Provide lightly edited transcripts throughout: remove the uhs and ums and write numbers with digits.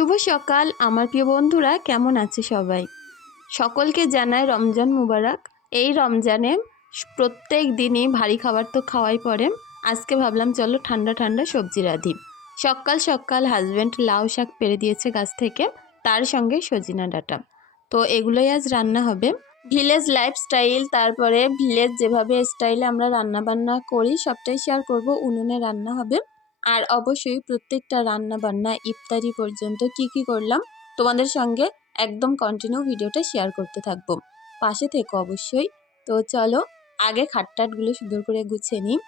শুভ সকাল আমার প্রিয় বন্ধুরা, কেমন আছে সবাই? সকলকে জানাই রমজান মুবারক। এই রমজানে প্রত্যেক দিনই ভারী খাবার তো খাওয়াই পড়ে। আজকে ভাবলাম চলো ঠান্ডা ঠান্ডা সবজি রাঁধি। সকাল সকাল হাজব্যান্ড লাউ শাক পেড়ে দিয়েছে গাছ থেকে, তার সঙ্গে সজিনা ডাঁটা। তো এগুলোই আজ রান্না হবে। ভিলেজ লাইফস্টাইল, তারপরে ভিলেজ যেভাবে স্টাইলে আমরা রান্না বান্না করি সবটাই শেয়ার করব। উনুনে রান্না হবে। আর অবশ্যই প্রত্যেকটা রান্না বান্না ইফতারি পর্যন্ত কি করলাম তোমাদের সঙ্গে একদম কন্টিনিউ ভিডিওটা শেয়ার করতে থাকবো। পাশে থেকো অবশ্যই। তো চলো আগে খাটটাটগুলো সুন্দর করে গুছিয়ে নিই।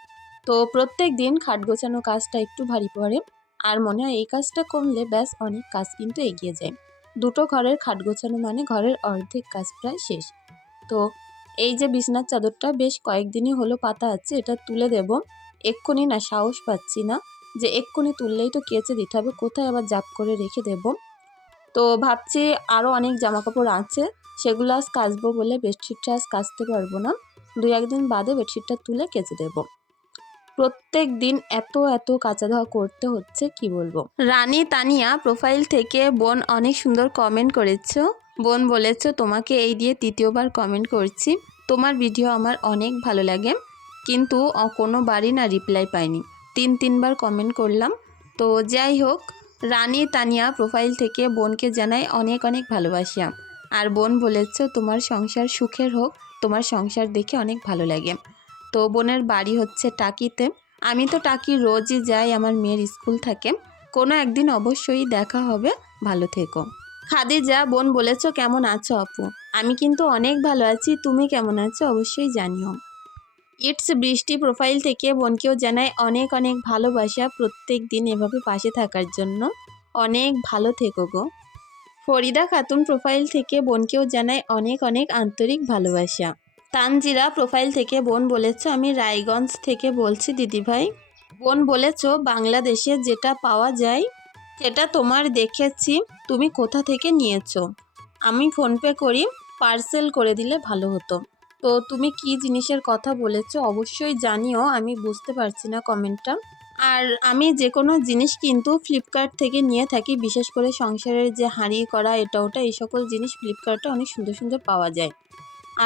তো প্রত্যেক দিন খাট গোছানো কাজটা একটু ভারী পড়ে, আর মনে হয় এই কাজটা করলে ব্যাস অনেক কাজ কিন্তু এগিয়ে যায়। দুটো ঘরের খাট গোছানো মানে ঘরের অর্ধেক কাজ প্রায় শেষ। তো এই যে বিছনার চাদরটা বেশ কয়েকদিনই হলো পাতা আছে, এটা তুলে দেব। এক্ষুনি না সাহস পাচ্ছি না যে এক্ষুনি তুললেই তো কেচে দিতে হবে, কোথায় আবার জাপ করে রেখে দেব। তো ভাবছি আরও অনেক জামা কাপড় আছে, সেগুলো আজ কাচবো বলে বেডশিটটা আজ কাচতে পারবো না। 2-1 দিন বাদে বেডশিটটা তুলে কেচে দেব। প্রত্যেক দিন এত কাচা ধোয়া করতে হচ্ছে কি বলবো। রানী তানিয়া প্রোফাইল থেকে বোন অনেক সুন্দর কমেন্ট করেছো। বোন বলেছো তোমাকে এই দিয়ে তৃতীয়বার কমেন্ট করছি, তোমার ভিডিও আমার অনেক ভালো লাগে, কিন্তু কোনো বারই না রিপ্লাই পাইনি। 3-3বার কমেন্ট করলাম। তো যাই হোক, রানী তানিয়া প্রোফাইল থেকে বোনকে জানাই অনেক ভালোবাসা। আর বোন বলেছো তোমার সংসার সুখের হোক, তোমার সংসার দেখে অনেক ভালো লাগে। তো বোনের বাড়ি হচ্ছে টাকিতে। আমি তো টাকি রোজই যাই, আমার মেয়ের স্কুল থাকে। কোনো একদিন অবশ্যই দেখা হবে। ভালো থেকো। খাদিজা বোন বলেছো কেমন আছো আপু? আমি কিন্তু অনেক ভালো আছি, তুমি কেমন আছো অবশ্যই জানিও। ইটস বৃষ্টি প্রোফাইল থেকে বোনকেও জানাই অনেক ভালোবাসা, প্রত্যেক দিন এভাবে পাশে থাকার জন্য। অনেক ভালো থেকো গো। ফরিদা খাতুন প্রোফাইল থেকে বোনকেও জানাই অনেক আন্তরিক ভালোবাসা। তানজিরা প্রোফাইল থেকে বোন বলেছো আমি রায়গঞ্জ থেকে বলছি দিদিভাই। বোন বলেছো বাংলাদেশে যেটা পাওয়া যায় সেটা তোমার দেখেছি, তুমি কোথা থেকে নিয়েছো? আমি ফোনপে করি, পার্সেল করে দিলে ভালো হতো। তো তুমি কি জিনিসের কথা বলেছো অবশ্যই জানিও, আমি বুঝতে পারছি না কমেন্টটা। আর আমি যে কোনো জিনিস কিন্তু ফ্লিপকার্ট থেকে নিয়ে থাকি, বিশেষ করে সংসারের যে হাঁড়ি করা এটা ওটা এই সকল জিনিস ফ্লিপকার্টে অনেক সুন্দর পাওয়া যায়।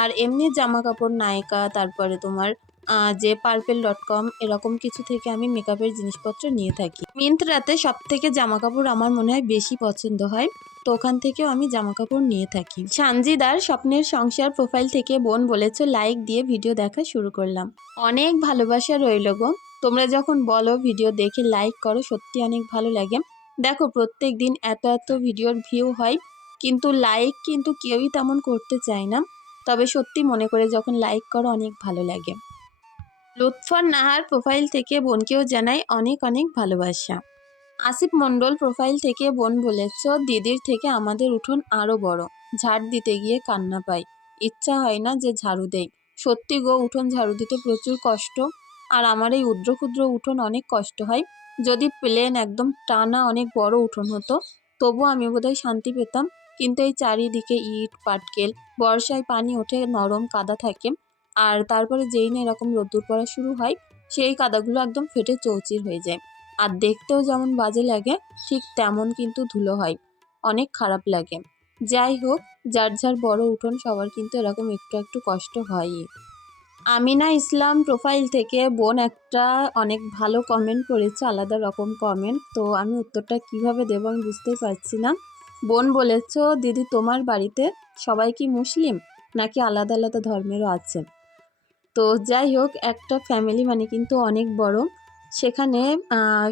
আর এমনি জামা কাপড় নায়িকা, তারপরে তোমার যে purple.com এরকম কিছু থেকে আমি মেকআপের জিনিসপত্র নিয়ে থাকি। মিন্ত্রাতে সব থেকে জামা কাপড় আমার মনে হয় বেশি পছন্দ হয়, তো ওখান থেকেও আমি জামা কাপড় নিয়ে থাকি। সানজিদার স্বপ্নের সংসার প্রোফাইল থেকে বোন বলেছো লাইক দিয়ে ভিডিও দেখা শুরু করলাম। অনেক ভালোবাসা রইল গো, তোমরা যখন বলো ভিডিও দেখে লাইক করো সত্যি অনেক ভালো লাগে। দেখো প্রত্যেক দিন এত ভিডিওর ভিউ হয়, কিন্তু লাইক কিন্তু কেউই তেমন করতে চায় না। তবে সত্যি মনে করে যখন লাইক করো অনেক ভালো লাগে। লুৎফর নাহার প্রোফাইল থেকে বোনকেও জানাই অনেক ভালোবাসা। আসিফ মণ্ডল প্রোফাইল থেকে বোন বলেছ দিদির থেকে আমাদের উঠোন আরও বড়, ঝাড় দিতে গিয়ে কান্না পাই, ইচ্ছা হয় না যে ঝাড়ু দেই। সত্যি গো, উঠোন ঝাড়ু দিতে প্রচুর কষ্ট। আর আমার এই ক্ষুদ্র উঠোন অনেক কষ্ট হয়। যদি প্লেন একদম টানা অনেক বড় উঠোন হতো তবু আমি বোধহয় শান্তি পেতাম, কিন্তু এই চারিদিকে ইট পাটকেল, বর্ষায় পানি ওঠে, নরম কাদা থাকে। আর তারপরে যেই না এরকম রোদ্দুর পড়া শুরু হয় সেই কাদাগুলো একদম ফেটে চৌচির হয়ে যায়। আর দেখতেও যেমন বাজে লাগে ঠিক তেমন কিন্তু ধুলো হয়, অনেক খারাপ লাগে। যাই হোক, যার বড় উঠোন সবার কিন্তু এরকম একটু কষ্ট হয়ই। আমিনা ইসলাম প্রোফাইল থেকে বোন একটা অনেক ভালো কমেন্ট করেছে, আলাদা রকম কমেন্ট। তো আমি উত্তরটা কিভাবে দেব আমি বুঝতেই পারছি না। বোন বলেছ দিদি তোমার বাড়িতে সবাই কি মুসলিম নাকি আলাদা ধর্মেরও আছে? তো যাই হোক, একটা ফ্যামিলি মানে কিন্তু অনেক বড়, সেখানে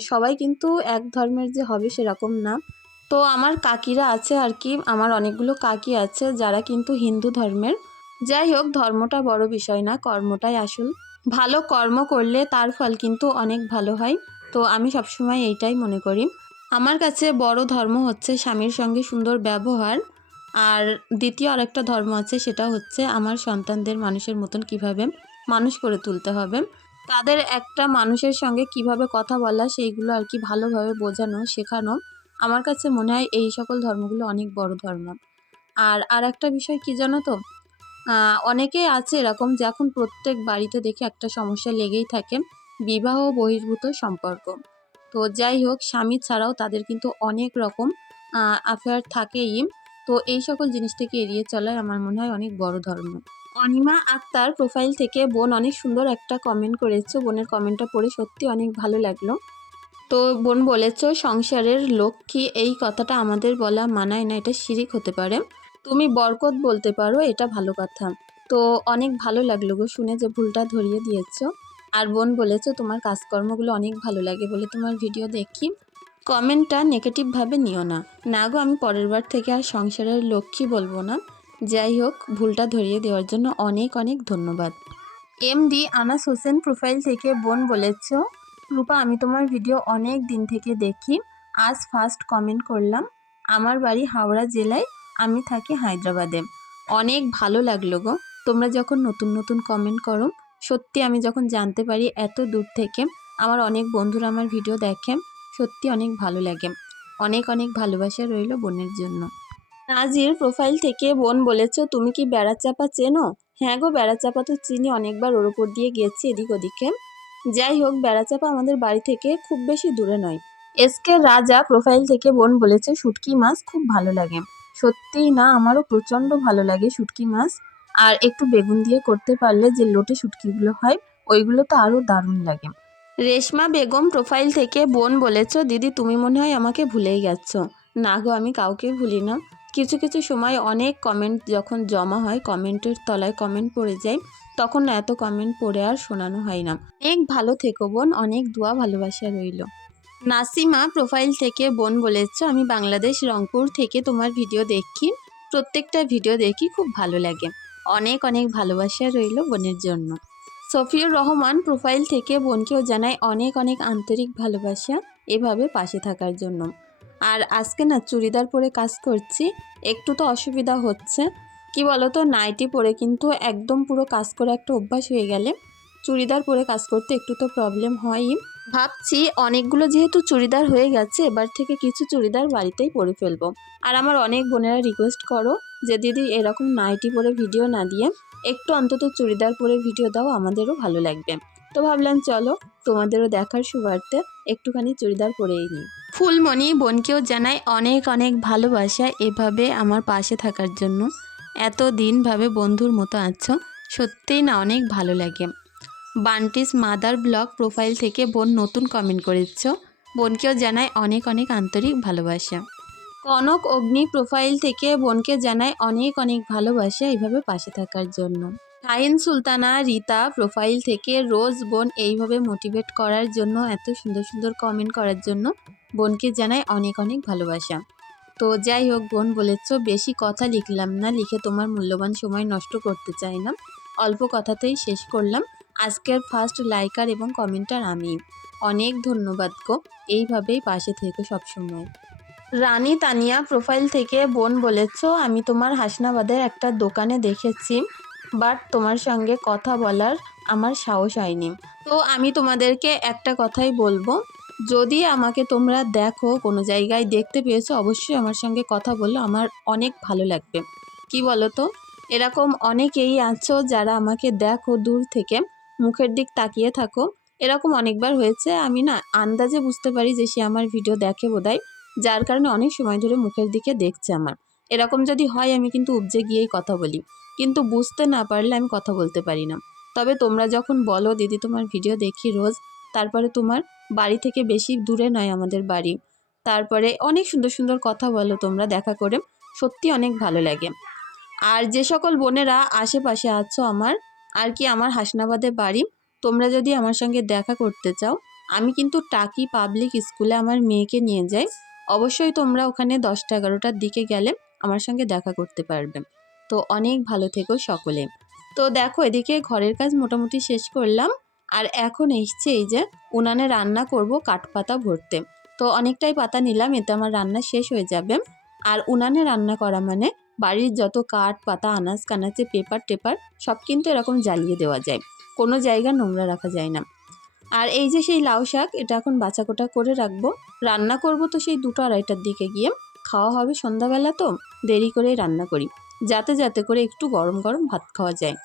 সবাই কিন্তু এক ধর্মের যে হবে সেরকম না। তো আমার কাকিরা আছে আর কি, আমার অনেকগুলো কাকি আছে যারা কিন্তু হিন্দু ধর্মের। যাই হোক, ধর্মটা বড় বিষয় না, কর্মটাই আসল। ভালো কর্ম করলে তার ফল কিন্তু অনেক ভালো হয়। তো আমি সবসময় এইটাই মনে করি। আমার কাছে বড় ধর্ম হচ্ছে স্বামীর সঙ্গে সুন্দর ব্যবহার। আর দ্বিতীয় আরেকটা ধর্ম আছে, সেটা হচ্ছে আমার সন্তানদের মানুষের মতন কিভাবে মানুষ করে তুলতে হবে, তাদের একটা মানুষের সঙ্গে কিভাবে কথা বলা সেইগুলো আর কি ভালোভাবে বোঝানো শেখানো। আমার কাছে মনে হয় এই সকল ধর্মগুলো অনেক বড় ধর্ম। আর একটা বিষয় কি জানো তো, অনেকেই আছে এরকম যখন প্রত্যেক বাড়িতে দেখে একটা সমস্যা লেগেই থাকে, বিবাহ বহির্ভূত সম্পর্ক। তো যাই হোক, স্বামী ছাড়াও তাদের কিন্তু অনেক রকম অ্যাফেয়ার থাকেই। তো এই সকল জিনিস থেকে এড়িয়ে চলাই আমার মনে হয় অনেক বড় ধর্ম। অনিমা আক্তার প্রোফাইল থেকে বোন অনেক সুন্দর একটা কমেন্ট করেছো, বোনের কমেন্টটা পড়ে সত্যি অনেক ভালো লাগলো। তো বোন বলেছো সংসারের লক্ষ্মী, এই কথাটা আমাদের বলা মানায় না, এটা শিরিক হতে পারে। তুমি বরকত বলতে পারো, এটা ভালো কথা। তো অনেক ভালো লাগলো গো শুনে যে ভুলটা ধরিয়ে দিয়েছো। আর বোন বলেছো তোমার কাজকর্মগুলো অনেক ভালো লাগে বলে তোমার ভিডিও দেখি। কমেন্টটা নেগেটিভভাবে নিও না। না গো, আমি পরের বার থেকে আর সংসারের লক্ষ্মী বলবো না। যাই হোক, ভুলটা ধরিয়ে দেওয়ার জন্য অনেক অনেক ধন্যবাদ। এমডি আনাস হোসেন প্রোফাইল থেকে বোন বলেছ, রূপা আমি তোমার ভিডিও অনেক দিন থেকে দেখি, আজ ফার্স্ট কমেন্ট করলাম। আমার বাড়ি হাওড়া জেলায়, আমি থাকি হায়দ্রাবাদে। অনেক ভালো লাগলো গো তোমরা যখন নতুন নতুন কমেন্ট করো। সত্যি আমি যখন জানতে পারি এত দূর থেকে আমার অনেক বন্ধুরা আমার ভিডিও দেখে, সত্যি অনেক ভালো লাগে। অনেক অনেক ভালোবাসা রইল বোনের জন্য। নাজির প্রোফাইল থেকে বোন বলেছ, তুমি কি বেড়াচাপা চেনো? হ্যাঁ গো, বেড়াচাপা তো চিনি, অনেকবার ওর উপর দিয়ে গেছি এদিক ওদিকে। যাই হোক, বেড়াচাপা আমাদের বাড়ি থেকে খুব বেশি দূরে নয়। এসকে রাজা প্রোফাইল থেকে বোন বলেছে, শুটকি মাছ খুব ভালো লাগে। সত্যিই না, আমারও প্রচণ্ড ভালো লাগে শুটকি মাছ। আর একটু বেগুন দিয়ে করতে পারলে যে লোটে শুটকিগুলো হয়, ওইগুলো তো আরও দারুণ লাগে। রেশমা বেগম প্রোফাইল থেকে বোন বলেছ, দিদি তুমি মনে হয় আমাকে ভুলেই গেছো। না গো, আমি কাউকে ভুলি না। কিছু কিছু সময় অনেক কমেন্ট যখন জমা হয়, কমেন্টের তলায় কমেন্ট পড়ে যায়, তখন না এত কমেন্ট পড়ে আর শোনানো হয় না। অনেক ভালো থেকো বোন, অনেক দোয়া ভালোবাসা রইল। নাসিমা প্রোফাইল থেকে বোন বলেছ, আমি বাংলাদেশ রংপুর থেকে তোমার ভিডিও দেখি, প্রত্যেকটা ভিডিও দেখি, খুব ভালো লাগে। অনেক অনেক ভালোবাসা রইল বোনের জন্য। সফিউর রহমান প্রোফাইল থেকে বোনকেও জানায় অনেক অনেক আন্তরিক ভালোবাসা, এভাবে পাশে থাকার জন্য। আর আজকে না চুড়িদার পরে কাজ করছি, একটু তো অসুবিধা হচ্ছে। কি বলো তো, নাইটি পরে কিন্তু একদম পুরো কাজ করে একটা অভ্যাস হয়ে গেলে চুড়িদার পরে কাজ করতে একটু তো প্রবলেম হয়ই। ভাবছি অনেকগুলো যেহেতু চুড়িদার হয়ে গেছে, এবার থেকে কিছু চুড়িদার বাড়িতেই পরে ফেলবো। আর আমার অনেক বোনেরা রিকোয়েস্ট করো যে দিদি এরকম নাইটি পরে ভিডিও না দিয়ে একটু অন্তত চুড়িদার পরে ভিডিও দাও, আমাদেরও ভালো লাগবে। তো ভাবলাম চলো তোমাদেরও দেখার সুবার্থে একটুখানি চুড়িদার পরেই নিই। ফুলমণি বোনকেও জানাই অনেক অনেক ভালোবাসা, এভাবে আমার পাশে থাকার জন্য। এত দিনভাবে বন্ধুর মতো আছো, সত্যিই না অনেক ভালো লাগে। বান্টিস মাদার ব্লগ প্রোফাইল থেকে বোন নতুন কমেন্ট করেছ, বোনকেও জানাই অনেক অনেক আন্তরিক ভালোবাসা। কনক অগ্নি প্রোফাইল থেকে বোনকে জানায় অনেক অনেক ভালোবাসা, এইভাবে পাশে থাকার জন্য। শাহিন সুলতানা রীতা প্রোফাইল থেকে রোজ বোন এইভাবে মোটিভেট করার জন্য, এত সুন্দর সুন্দর কমেন্ট করার জন্য বোনকে জানায় অনেক অনেক ভালোবাসা। তো যাই হোক, বোন বলেছ বেশি কথা লিখলাম না, লিখে তোমার মূল্যবান সময় নষ্ট করতে চাই না, অল্প কথাতেই শেষ করলাম। আজকের ফার্স্ট লাইকার এবং কমেন্টার আমি। অনেক ধন্যবাদ গো, এইভাবেই পাশে থেকো সবসময়। রানী তানিয়া প্রোফাইল থেকে বোন বলেছ, আমি তোমার হাসনাবাদের একটা দোকানে দেখেছি, বাট তোমার সঙ্গে কথা বলার আমার সাহস হয়নি। তো আমি তোমাদেরকে একটা কথাই বলবো, যদি আমাকে তোমরা দেখো কোনো জায়গায় দেখতে পেয়েছো, অবশ্যই আমার সঙ্গে কথা বললো, আমার অনেক ভালো লাগবে। কি বলো তো, এরকম অনেকেই আছো যারা আমাকে দেখো দূর থেকে, মুখের দিক তাকিয়ে থাকো। এরকম অনেকবার হয়েছে, আমি না আন্দাজে বুঝতে পারি যে সে আমার ভিডিও দেখে বোধহয়, যার কারণে অনেক সময় ধরে মুখের দিকে দেখছে আমার। এরকম যদি হয় আমি কিন্তু উপজে গিয়েই কথা বলি, কিন্তু বুঝতে না পারলে আমি কথা বলতে পারি না। তবে তোমরা যখন বলো দিদি তোমার ভিডিও দেখি রোজ, তারপরে তোমার বাড়ি থেকে বেশি দূরে নয় আমাদের বাড়ি, তারপরে অনেক সুন্দর সুন্দর কথা বলো তোমরা দেখা করে, সত্যি অনেক ভালো লাগে। আর যে সকল বোনেরা আশেপাশে আছো আমার, আর কি আমার হাসনাবাদে বাড়ি, তোমরা যদি আমার সঙ্গে দেখা করতে চাও, আমি কিন্তু টাকি পাবলিক স্কুলে আমার মেয়েকে নিয়ে যাই। অবশ্যই তোমরা ওখানে 10টা-11টার দিকে গেলে আমার সঙ্গে দেখা করতে পারবে। তো অনেক ভালো থেকো সকলে। তো দেখো এদিকে ঘরের কাজ মোটামুটি শেষ করলাম, আর এখন এসছে এই যে উনানে রান্না করব কাঠপাতা ভরতে। তো অনেকটাই পাতা নিলাম, এতে আমার রান্না শেষ হয়ে যাবে। আর উনানে রান্না করা মানে বাড়ির যত কাঠ পাতা আনাজ কানাচে পেপার টেপার সব কিন্তু এরকম জ্বালিয়ে দেওয়া যায়, কোনো জায়গা নোংরা রাখা যায় না। আর এই যে সেই লাউ শাক, এটা এখন বাছাকোটা করে রাখবো, রান্না করব তো সেই 2টা-2:30টার দিকে গিয়ে, খাওয়া হবে সন্ধ্যাবেলা, তো দেরি করেই রান্না করি, যাতে যাতে করে একটু গরম গরম ভাত খাওয়া যায়।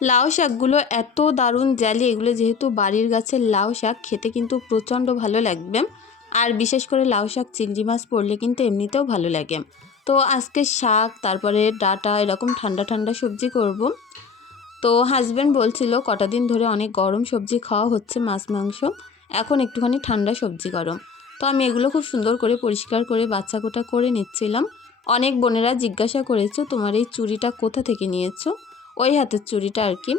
লাউ শাকগুলো এত দারুণ জ্বালি, এগুলো যেহেতু বাড়ির গাছের লাউ শাক, খেতে কিন্তু প্রচণ্ড ভালো লাগবে। আর বিশেষ করে লাউ শাক চিংড়ি মাছ পড়লে কিন্তু এমনিতেও ভালো লাগে। তো আজকে শাক, তারপরে ডাঁটা, এরকম ঠান্ডা ঠান্ডা সবজি করব। তো হাজব্যান্ড বলছিল কটা দিন ধরে অনেক গরম সবজি খাওয়া হচ্ছে, মাছ মাংস, এখন একটুখানি ঠান্ডা সবজি গরম। তো আমি এগুলো খুব সুন্দর করে পরিষ্কার করে বাচ্চা কোটা করে নিচ্ছিলাম। অনেক বোনেরা জিজ্ঞাসা করেছো তোমার এই চুড়িটা কোথা থেকে নিয়েছো, ওই হাতের চুড়িটা আর কি,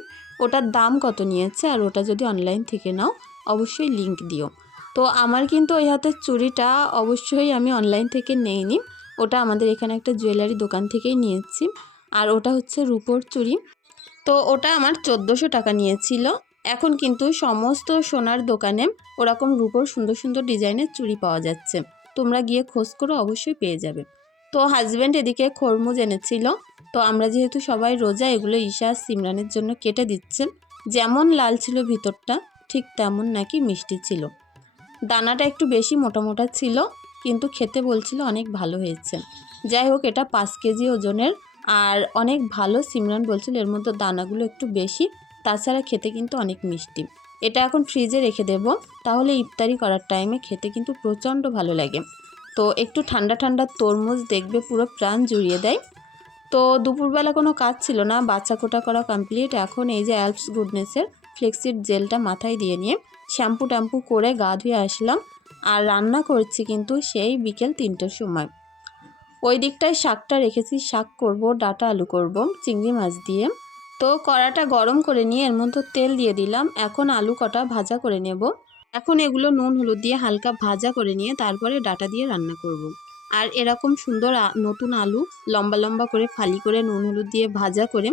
ওটার দাম কত নিয়েছে, আর ওটা যদি অনলাইন থেকে নাও অবশ্যই লিংক দিও। তো আমার কিন্তু ওই হাতের চুড়িটা অবশ্যই আমি অনলাইন থেকে নেইনি, ওটা আমাদের এখানে একটা জুয়েলারি দোকান থেকেই নিয়েছি। আর ওটা হচ্ছে রূপোর চুড়ি। তো ওটা আমার 1400 টাকা নিয়েছিল। এখন কিন্তু সমস্ত সোনার দোকানে ওরকম রূপোর সুন্দর সুন্দর ডিজাইনের চুড়ি পাওয়া যাচ্ছে, তোমরা গিয়ে খোঁজ করো, অবশ্যই পেয়ে যাবে। তো হাজব্যান্ড এদিকে খরমুজ এনেছিল। তো আমরা যেহেতু সবাই রোজা, এগুলো ঈশা সিমরানের জন্য কেটে দিচ্ছেন। যেমন লাল ছিল ভিতরটা, ঠিক তেমন নাকি মিষ্টি ছিল। দানাটা একটু বেশি মোটা মোটা ছিল, কিন্তু খেতে বলছিল অনেক ভালো হয়েছে। যাই হোক, এটা 5 কেজি ওজনের, আর অনেক ভালো। সিমরান বলছিল এর মধ্যে দানাগুলো একটু বেশি, তাছাড়া খেতে কিন্তু অনেক মিষ্টি। এটা এখন ফ্রিজে রেখে দেব, তাহলে ইফতারি করার টাইমে খেতে কিন্তু প্রচণ্ড ভালো লাগে। তো একটু ঠান্ডা ঠান্ডা তরমুজ দেখবে পুরো প্রাণ জুড়িয়ে দেয়। তো দুপুরবেলা কোনো কাজ ছিল না, বাচ্চা কোটা করা কমপ্লিট। এখন এই যে অ্যালপস গুডনেসের ফ্লেক্সিড জেলটা মাথায় দিয়ে নিয়ে শ্যাম্পু ট্যাম্পু করে গা ধুয়ে আসলাম। আর রান্না করছি কিন্তু সেই বিকেল 3টের সময়। ওই দিকটায় শাকটা রেখেছি, শাক করব, ডাঁটা আলু করব চিংড়ি মাছ দিয়ে। তো কড়াটা গরম করে নিয়ে এর মধ্যে তেল দিয়ে দিলাম। এখন আলু কটা ভাজা করে নেব। এখন এগুলো নুন হলুদ দিয়ে হালকা ভাজা করে নিয়ে তারপরে ডাঁটা দিয়ে রান্না করব। আর এরকম সুন্দর নতুন আলু লম্বা লম্বা করে ফালি করে নুন হলুদ দিয়ে ভাজা করে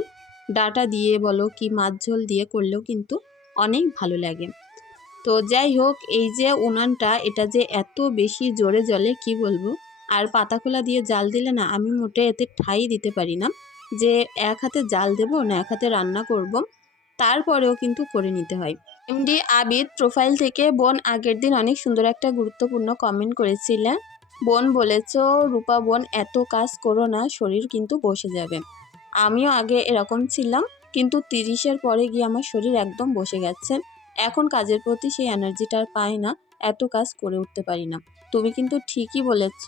ডাঁটা দিয়ে বলো কি মাছ ঝোল দিয়ে করলেও কিন্তু অনেক ভালো লাগে। তো যাই হোক, এই যে উনানটা, এটা যে এত বেশি জোরে জ্বলে কি বলবো। আর পাতা খোলা দিয়ে জাল দিলে না, আমি মোটে এতে ঠাই দিতে পারি না যে এক হাতে জাল দেব না এক হাতে রান্না করব, তারপরেও কিন্তু করে নিতে হয়। এমডি আবিদ প্রোফাইল থেকে বোন আগের দিন অনেক সুন্দর একটা গুরুত্বপূর্ণ কমেন্ট করেছিলেন। বোন বলেছ, রূপা বোন এত কাজ করো না, শরীর কিন্তু বসে যাবে। আমিও আগে এরকম ছিলাম, কিন্তু 30-এর পরে গিয়ে আমার শরীর একদম বসে গেছে। এখন কাজের প্রতি সেই এনার্জিটা আর পাই না, এত কাজ করে উঠতে পারি না। তুমি কিন্তু ঠিকই বলেছ।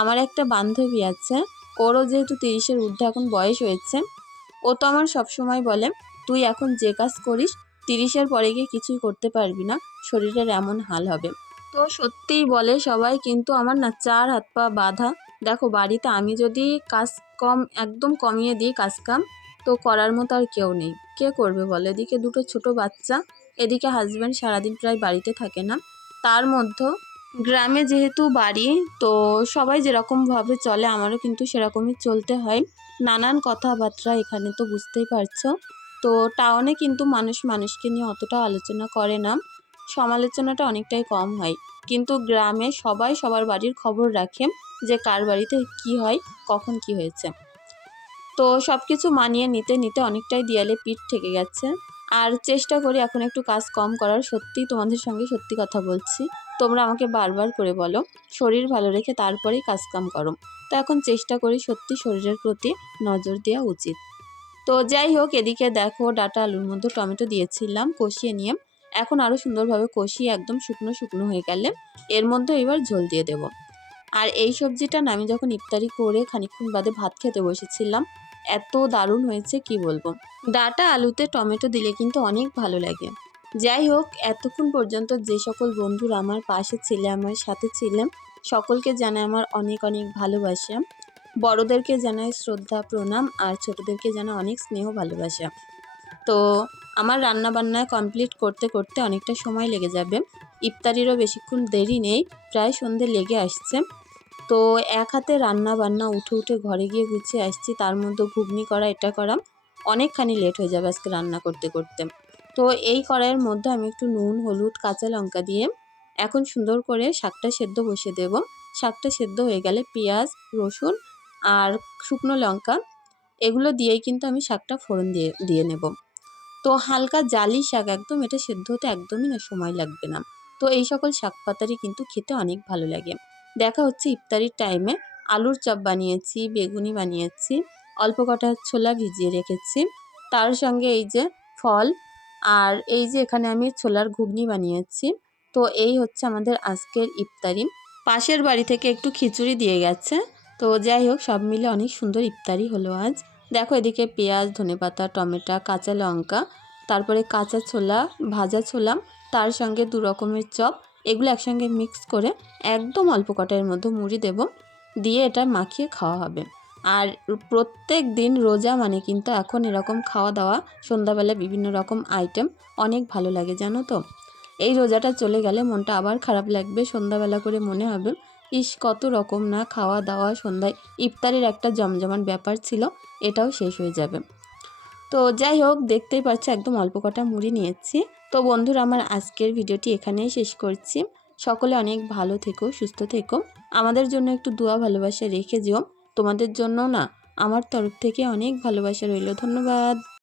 আমার একটা বান্ধবী আছে, ওরও যেহেতু 30-এর ঊর্ধ্বে এখন বয়স হয়েছে, ও তো আমার সবসময় বলে তুই এখন যে কাজ করিস 30-এর পরে গিয়ে কিছুই করতে পারবি না, শরীরের এমন হাল হবে। তো সত্যিই বলে সবাই, কিন্তু আমার না 4 হাত পা বাঁধা। দেখো বাড়িতে আমি যদি কাজ একদম কমিয়ে দিই কাজ কাম, তো করার মতো আর কেউ নেই, কে করবে বলে। এদিকে দুটো ছোট বাচ্চা, এদিকে হাজব্যান্ড সারাদিন প্রায় বাড়িতে থাকে না। তার মধ্যে গ্রামে যেহেতু বাড়ি, তো সবাই যেরকমভাবে চলে আমারও কিন্তু সেরকমই চলতে হয়। নানান কথাবার্তা এখানে তো বুঝতেই পারছো। তো টাউনে কিন্তু মানুষ মানুষকে নিয়ে অতটা আলোচনা করে না, সমালোচনাটা অনেকটাই কম হয়। কিন্তু গ্রামে সবাই সবার বাড়ির খবর রাখে, যে কার বাড়িতে কি হয়, কখন কি হয়েছে। তো সব কিছু মানিয়ে নিতে নিতে অনেকটাই দেয়ালে পিঠ থেকে গেছে। আর চেষ্টা করি এখন একটু কাজ কম করার। সত্যিই তোমাদের সঙ্গে সত্যি কথা বলছি, তোমরা আমাকে বারবার করে বলো শরীর ভালো রেখে তারপরেই কাজকাম করো। তো এখন চেষ্টা করি সত্যি শরীরের প্রতি নজর দেওয়া উচিত। তো যাই হোক, এদিকে দেখো ডাঁটা আলুর মধ্যে টমেটো দিয়েছিলাম কষিয়ে নিয়ে। এখন আরও সুন্দরভাবে কষিয়ে একদম শুকনো শুকনো হয়ে গেলে এর মধ্যে এবার ঝোল দিয়ে দেব। আর এই সবজিটা না আমি যখন ইফতারি করে খানিকক্ষণ বাদে ভাত খেতে বসেছিলাম, এত দারুণ হয়েছে কি বলবো। ডাঁটা আলুতে টমেটো দিলে কিন্তু অনেক ভালো লাগে। যাই হোক, এতক্ষণ পর্যন্ত যে সকল বন্ধুরা আমার পাশে ছিলে, আমার সাথে ছিলেন, সকলকে জানাই আমার অনেক অনেক ভালোবাসা। বড়দেরকে জানাই শ্রদ্ধা প্রণাম, আর ছোটদেরকে জানাই অনেক স্নেহ ভালোবাসা। তো আমার রান্না বান্না কমপ্লিট করতে করতে অনেকটা সময় লেগে যাবে, ইফতারিরও বেশিক্ষণ দেরি নেই, প্রায় সন্ধে লেগে আসছে। তো এক হাতে রান্না বান্না উঠে উঠে ঘরে গিয়ে গুছিয়ে আসছি, তার মধ্যে ঘুগনি করা এটা করা, অনেকখানি লেট হয়ে যাবে আজকে রান্না করতে করতে। তো এই কড়াইয়ের মধ্যে আমি একটু নুন হলুদ কাঁচা লঙ্কা দিয়ে এখন সুন্দর করে শাকটা সেদ্ধ বসিয়ে দেব। শাকটা সেদ্ধ হয়ে গেলে পেঁয়াজ রসুন আর শুকনো লঙ্কা এগুলো দিয়েই কিন্তু আমি শাকটা ফোড়ন দিয়ে দিয়ে নেব। তো হালকা জালি শাক একদম, এটা সেদ্ধ হতে একদমই না সময় লাগবে না। তো এই সকল শাক পাতারই কিন্তু খেতে অনেক ভালো লাগে। দেখা হচ্ছে ইফতারির টাইমে। আলুর চপ বানিয়েছি, বেগুনি বানিয়েছি, অল্প কটা ছোলা ভিজিয়ে রেখেছি, তার সঙ্গে এই যে ফল, আর এই যে এখানে আমি ছোলার ঘুগনি বানিয়েছি। তো এই হচ্ছে আমাদের আজকের ইফতারি। পাশের বাড়ি থেকে একটু খিচুড়ি দিয়ে গেছে। তো যাই হোক, সব মিলে অনেক সুন্দর ইফতারি হলো আজ। দেখো এদিকে পেঁয়াজ, ধনেপাতা, টমেটো, কাঁচা লঙ্কা, তারপরে কাঁচা ছোলা, ভাজা ছোলা, তার সঙ্গে 2 রকমের চপ, এগুলো একসঙ্গে মিক্স করে একদম অল্প কটার মধ্যে মুড়ি দেব, দিয়ে এটা মাখিয়ে খাওয়া হবে। আর প্রত্যেক দিন রোজা মানে কিন্তু এখন এরকম খাওয়া দাওয়া, সন্ধ্যাবেলা বিভিন্ন রকম আইটেম অনেক ভালো লাগে জানো তো। এই রোজাটা চলে গেলে মনটা আবার খারাপ লাগবে, সন্ধ্যাবেলা করে মনে হবে ইস কত রকম না খাওয়া দাওয়া, সন্ধ্যায় ইফতারের একটা জমজমাট ব্যাপার ছিল, এটাও শেষ হয়ে যাবে। তো যাই হোক, দেখতেই পাচ্ছ একদম অল্প কটা মুড়ি নিয়েছি। তো বন্ধুরা, আমার আজকের ভিডিওটি এখানেই শেষ করছি। সকলে অনেক ভালো থেকো, সুস্থ থেকো, আমাদের জন্য একটু দোয়া ভালোবাসা রেখে যেও। তোমাদের জন্য না আমার তরফ থেকে অনেক ভালোবাসা রইল। ধন্যবাদ।